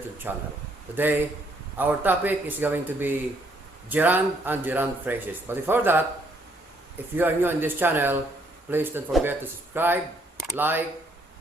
YouTube channel. Today, our topic is going to be gerund and gerund phrases. But before that, if you are new in this channel, please don't forget to subscribe, like,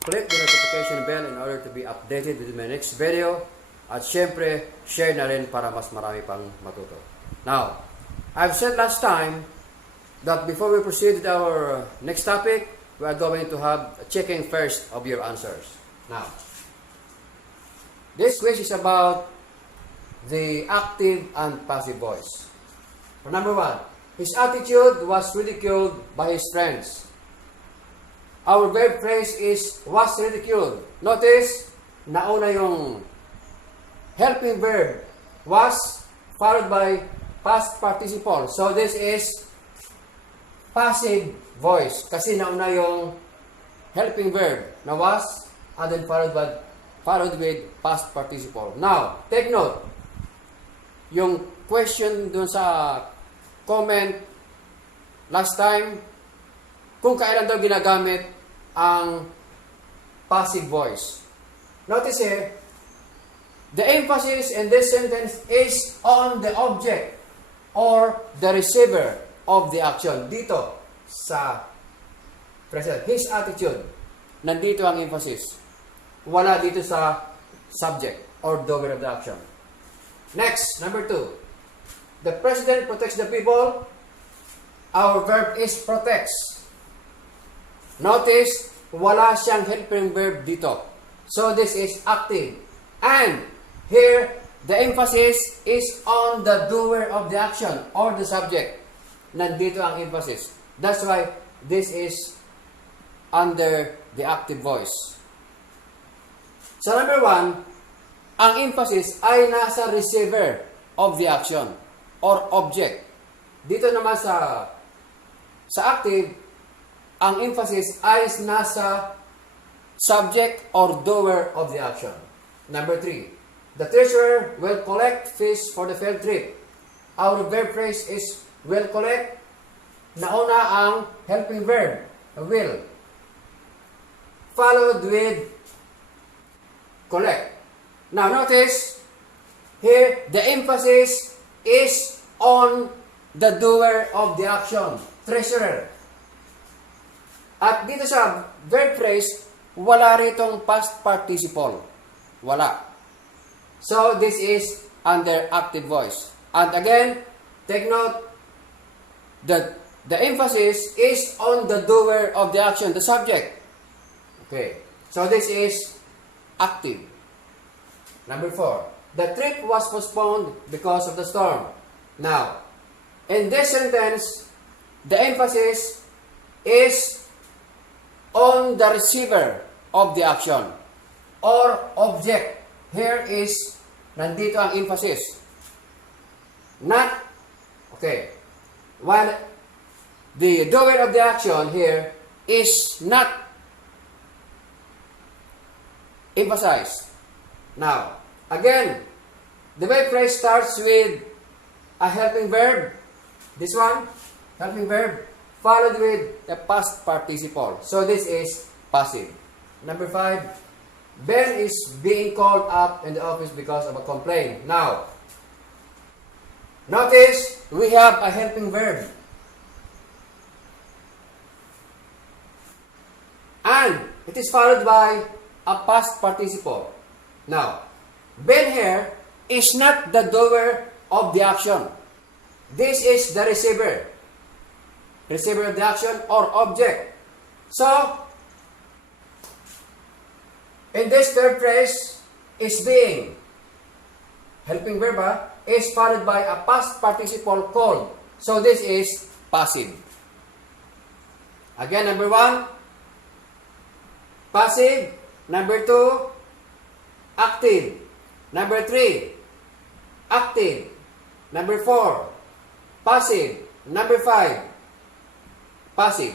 click the notification bell in order to be updated with my next video. At syempre, share na rin para mas marami pang matuto. Now, I've said last time that before we proceed with our next topic, we are going to have a checking first of your answers. Now, this quiz is about the active and passive voice. For number 1, his attitude was ridiculed by his friends. Our verb phrase is was ridiculed. Notice, nauna yung helping verb was followed by past participle. So this is passive voice kasi nauna yung helping verb na was and then followed with past participle. Now, take note. Yung question dun sa comment last time, kung kailan daw ginagamit ang passive voice. Notice here, the emphasis in this sentence is on the object or the receiver of the action. Dito sa present, his attitude, nandito ang emphasis. Wala dito sa subject or doer of the action. Next, number 2. The president protects the people. Our verb is protects. Notice, wala siyang helping verb dito. So this is active. And here, the emphasis is on the doer of the action or the subject. Nandito ang emphasis. That's why this is under the active voice. So number 1, ang emphasis ay nasa receiver of the action or object. Dito naman sa active, ang emphasis ay nasa subject or doer of the action. Number 3, the treasurer will collect fees for the field trip. Our verb phrase is will collect. Nauna ang helping verb, will, followed with collect. Now notice, here the emphasis is on the doer of the action, treasurer. At dito sa verb phrase, wala ritong past participle. Wala. So this is under active voice. And again, take note that the emphasis is on the doer of the action, the subject. Okay. So this is active. Number 4. The trip was postponed because of the storm. Now, in this sentence, the emphasis is on the receiver of the action or object. Here is, nandito ang emphasis. Not, okay, while the doer of the action here is not emphasized. Now, again, the verb phrase starts with a helping verb. This one, helping verb, followed with a past participle. So this is passive. Number 5, Ben is being called up in the office because of a complaint. Now, notice we have a helping verb. And it is followed by a past participle. Now, Ben here is not the doer of the action. This is the receiver. Receiver of the action or object. So, in this verb phrase, is being, helping verb is followed by a past participle called. So this is passive. Again, number 1, passive. Number 2, active. Number 3, active. Number 4, passive. Number 5, passive.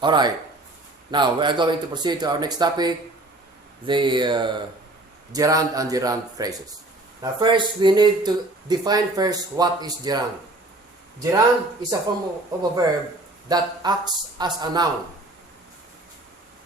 Alright. Now, we are going to proceed to our next topic, the gerund and gerund phrases. Now, first, we need to define first what is gerund. Gerund is a form of a verb that acts as a noun.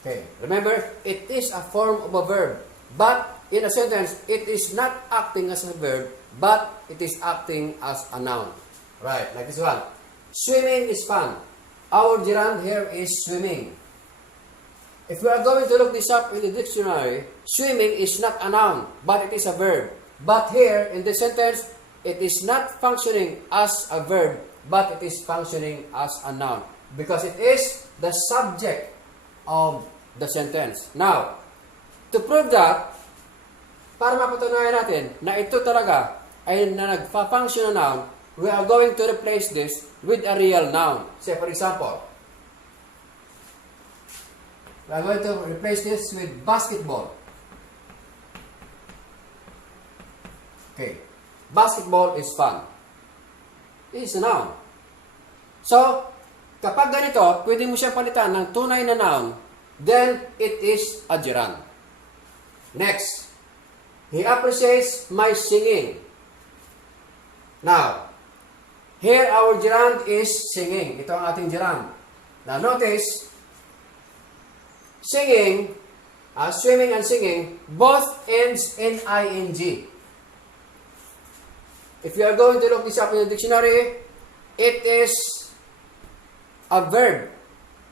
Okay, remember, it is a form of a verb, but in a sentence, it is not acting as a verb, but it is acting as a noun. Right, like this one. Swimming is fun. Our gerund here is swimming. If we are going to look this up in the dictionary, swimming is not a noun, but it is a verb. But here, in this sentence, it is not functioning as a verb, but it is functioning as a noun. Because it is the subject of the sentence. Now, to prove that, para mapatunayan natin na ito talaga ay na nagpa-function na noun, we are going to replace this with a real noun. Say, for example, we are going to replace this with basketball. Okay. Basketball is fun. This is a noun. So, kapag ganito, pwede mo siya palitan ng tunay na noun, then it is a gerund. Next, he appreciates my singing. Now, here our gerund is singing. Ito ang ating gerund. Now, notice, singing, swimming and singing, both ends in ing. If you are going to look this up in the dictionary, it is a verb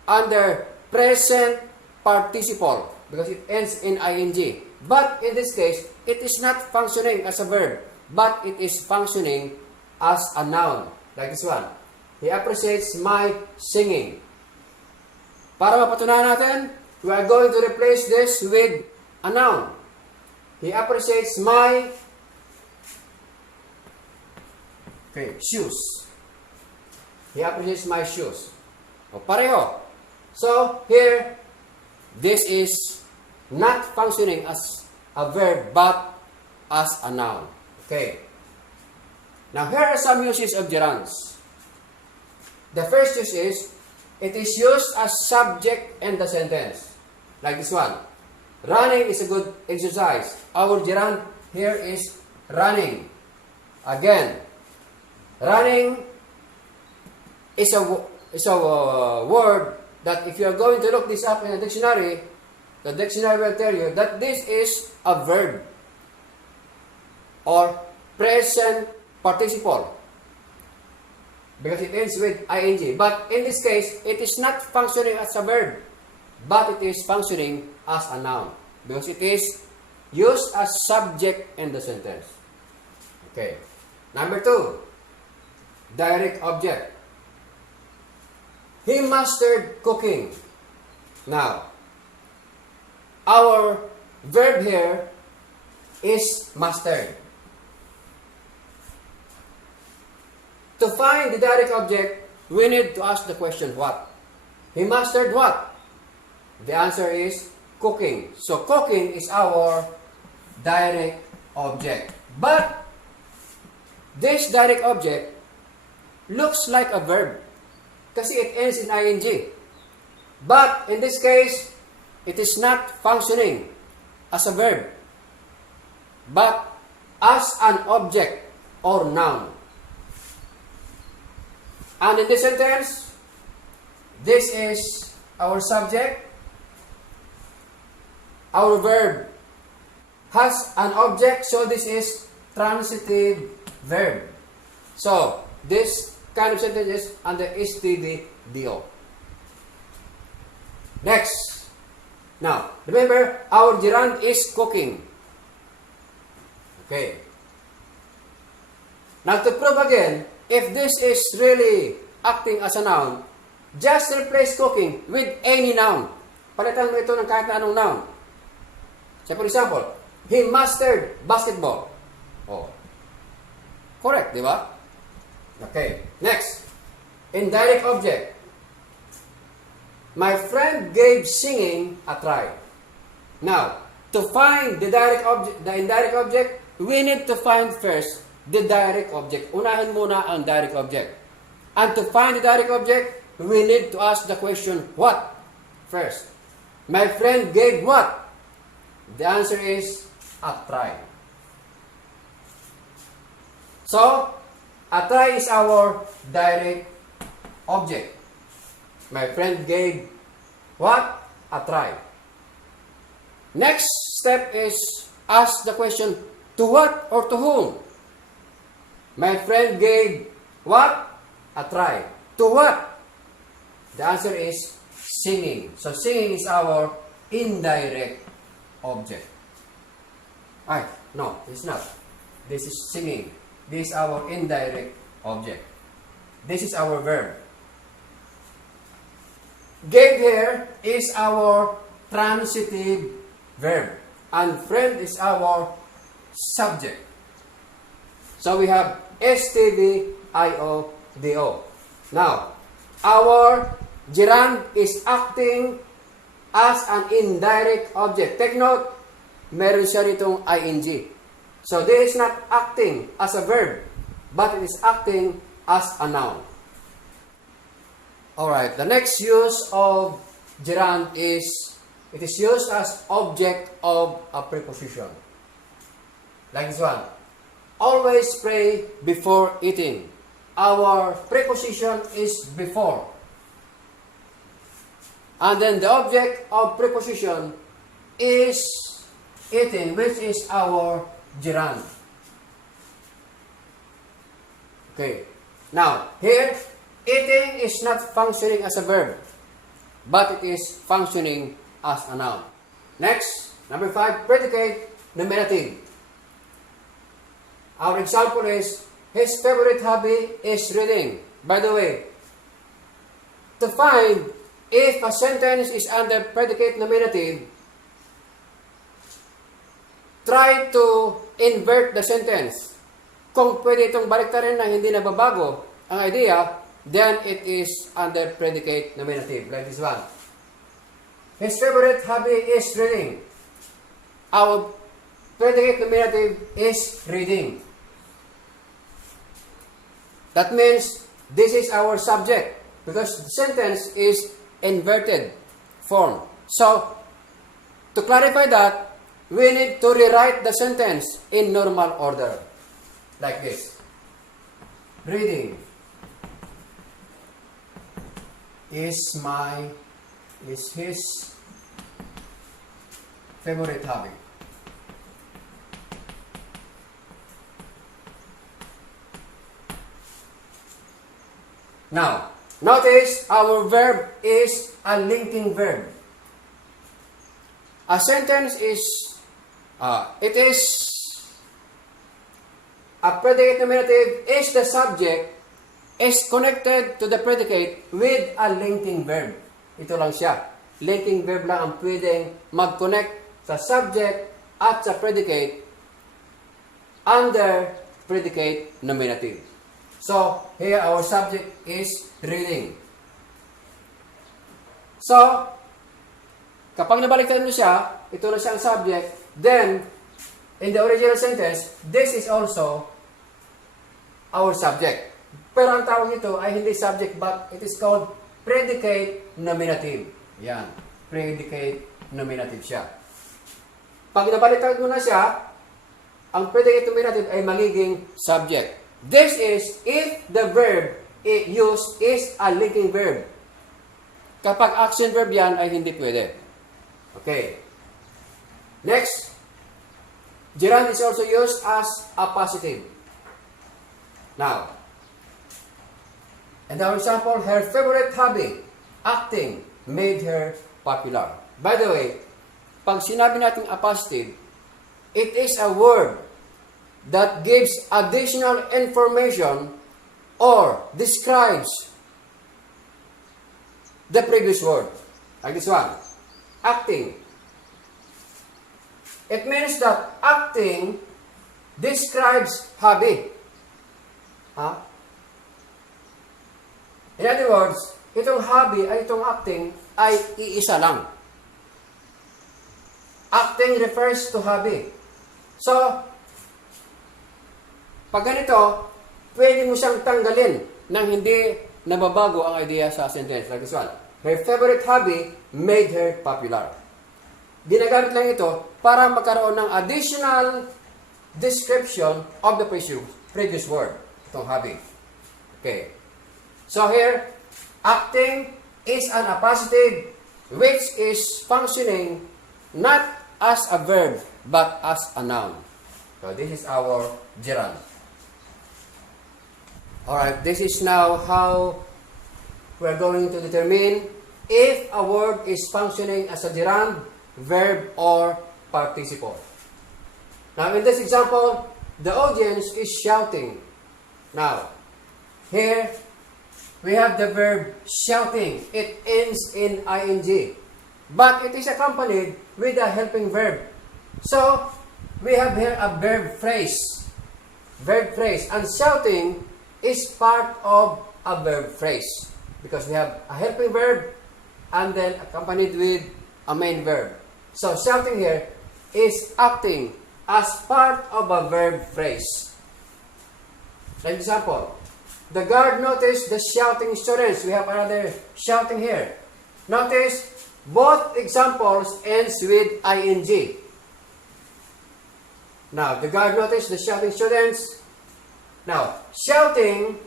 under present participle because it ends in ing. But in this case, it is not functioning as a verb, but it is functioning as a noun. Like this one. He appreciates my singing. Para mapatunayan natin, we are going to replace this with a noun. He appreciates my shoes. He appreciates my shoes. O, pareho. So, here, this is not functioning as a verb, but as a noun. Okay. Now, here are some uses of gerunds. The first use is, it is used as subject in the sentence. Like this one. Running is a good exercise. Our gerund here is running. Again, running is a word that if you are going to look this up in a dictionary, the dictionary will tell you that this is a verb or present participle because it ends with ing. But in this case, it is not functioning as a verb, but it is functioning as a noun because it is used as subject in the sentence. Okay. Number 2. Direct object. He mastered cooking. Now, our verb here is mastered. To find the direct object, we need to ask the question what? He mastered what? The answer is cooking. So, cooking is our direct object. But, this direct object looks like a verb kasi it ends in ing. But in this case, it is not functioning as a verb, but as an object or noun. And in this sentence, this is our subject. Our verb has an object, so this is transitive verb. So, this kind of sentence is under STD-DO. Next. Now, remember, our gerund is cooking. Okay. Now, to prove again, if this is really acting as a noun, just replace cooking with any noun. Palitan mo ito ng kahit na anong noun. So, for example, he mastered basketball. Oh. Correct, di ba? Okay. Next. Indirect object. My friend gave singing a try. Now, to find the indirect object, we need to find first the direct object. Unahin muna ang direct object. And to find the direct object, we need to ask the question, what? First. My friend gave what? The answer is a try. So, a try is our direct object. My friend gave what? a try. Next step is ask the question, to what or to whom? My friend gave what? A try. To what? The answer is singing. So singing is our indirect object. No, it's not. This is singing. This is our indirect object. This is our verb. Gave here is our transitive verb. And friend is our subject. So we have STVIODO. Now, our gerund is acting as an indirect object. Take note, meron siya nitong ing. So this is not acting as a verb, but it is acting as a noun. Alright, the next use of gerund is, it is used as object of a preposition. Like this one. Always pray before eating. Our preposition is before. And then the object of preposition is eating, which is our gerund. Okay. Now, here, eating is not functioning as a verb, but it is functioning as a noun. Next, number 5, predicate nominative. Our example is, his favorite hobby is reading. By the way, to find if a sentence is under predicate nominative, try to invert the sentence. Kung pwede itong baliktarin na hindi nababago ang idea, then it is under predicate nominative. Like this one. His favorite hobby is reading. Our predicate nominative is reading. That means this is our subject because the sentence is inverted form. So, to clarify that, we need to rewrite the sentence in normal order. Like this. Reading is his favorite hobby. Now, notice our verb is a linking verb. A sentence is, it is a predicate nominative is the subject is connected to the predicate with a linking verb. Ito lang siya. Linking verb lang ang pwedeng mag-connect sa subject at sa predicate under predicate nominative. So, here our subject is reading. So, kapag nabaliktad mo siya, ito na siya ang subject, then, in the original sentence, this is also our subject. Pero ang tawag ito ay hindi subject, but it is called predicate nominative. Yan. Predicate nominative siya. Pag nabaliktad mo na siya, ang predicate nominative ay magiging subject. This is if the verb used is a linking verb. Kapag action verb yan ay hindi pwede. Okay. Next, gerund is also used as appositive. Now, and our example, her favorite hobby, acting, made her popular. By the way, pag sinabi natin appositive, it is a word that gives additional information or describes the previous word. Like this one. Acting. It means that acting describes hobby. In other words, itong hobby ay itong acting ay iisa lang. Acting refers to hobby. So, pag ganito, pwede mo siyang tanggalin nang hindi nababago ang idea sa sentence. Like this one. Her favorite hobby made her popular. Ginagamit lang ito para magkaroon ng additional description of the previous word. Itong hobby. Okay. So here, acting is an appositive which is functioning not as a verb but as a noun. So this is our gerund. Alright, this is now how we're going to determine if a word is functioning as a gerund, verb, or participle. Now in this example, the audience is shouting. Now, here we have the verb shouting. It ends in ing, but it is accompanied with a helping verb. So, we have here a verb phrase. Verb phrase. And shouting is part of a verb phrase because we have a helping verb and then accompanied with a main verb. So, shouting here is acting as part of a verb phrase. For example, the guard noticed the shouting students. We have another shouting here. Notice both examples ends with ing. Now, the guard noticed the shouting students. Now, shouting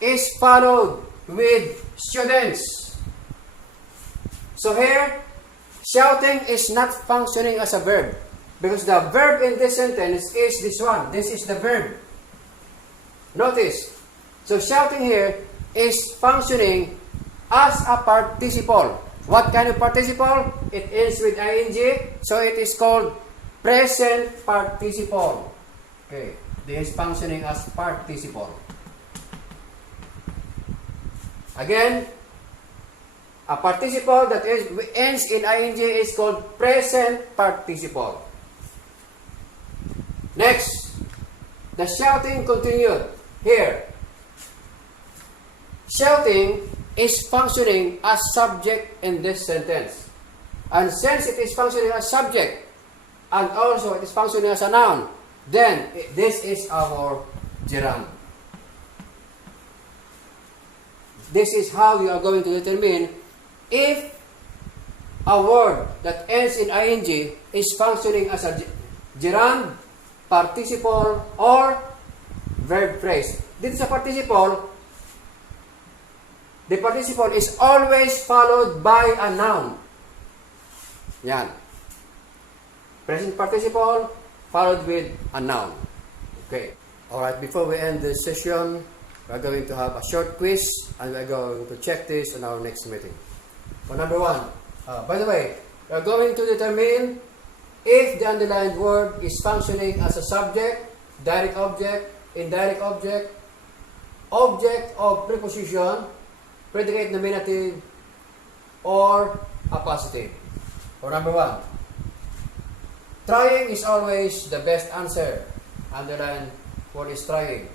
is followed with students. So here, shouting is not functioning as a verb because the verb in this sentence is this one. This is the verb. Notice. So shouting here is functioning as a participle. What kind of participle? It ends with ing, so it is called present participle. Okay, this is functioning as participle. Again, a participle that ends in ing is called present participle. Next, the shouting continued. Here, shouting is functioning as subject in this sentence. And since it is functioning as subject, and also it is functioning as a noun, then this is our gerund. This is how we are going to determine if a word that ends in ing is functioning as a gerund, participle, or verb phrase. This is a participle. The participle is always followed by a noun. Yan. Present participle followed with a noun. Okay. Alright, before we end this session, we're going to have a short quiz and we're going to check this in our next meeting. For number one, by the way, we're going to determine if the underlined word is functioning as a subject, direct object, indirect object, object of preposition, predicate nominative, or appositive. For number one, trying is always the best answer. Underline word is trying.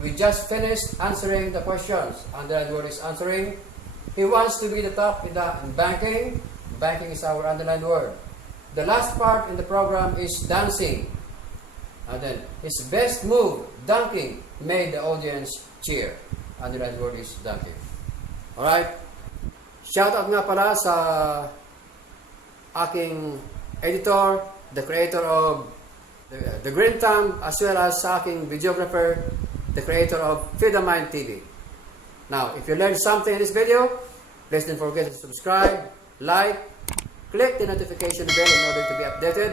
We just finished answering the questions. Underline word is answering. He wants to be the top in banking. Banking is our underlined word. The last part in the program is dancing. And then his best move, dunking, made the audience cheer. Underlined word is dunking. Alright? Shout out nga pala sa aking editor, the creator of the Green Thumb, as well as sa aking videographer, the creator of Feed the Mind TV. Now, if you learned something in this video, please don't forget to subscribe, like, click the notification bell in order to be updated,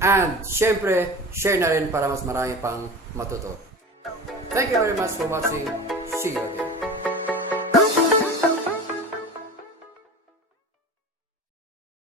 and syempre, share na rin para mas marami pang matuto. Thank you very much for watching. See you again.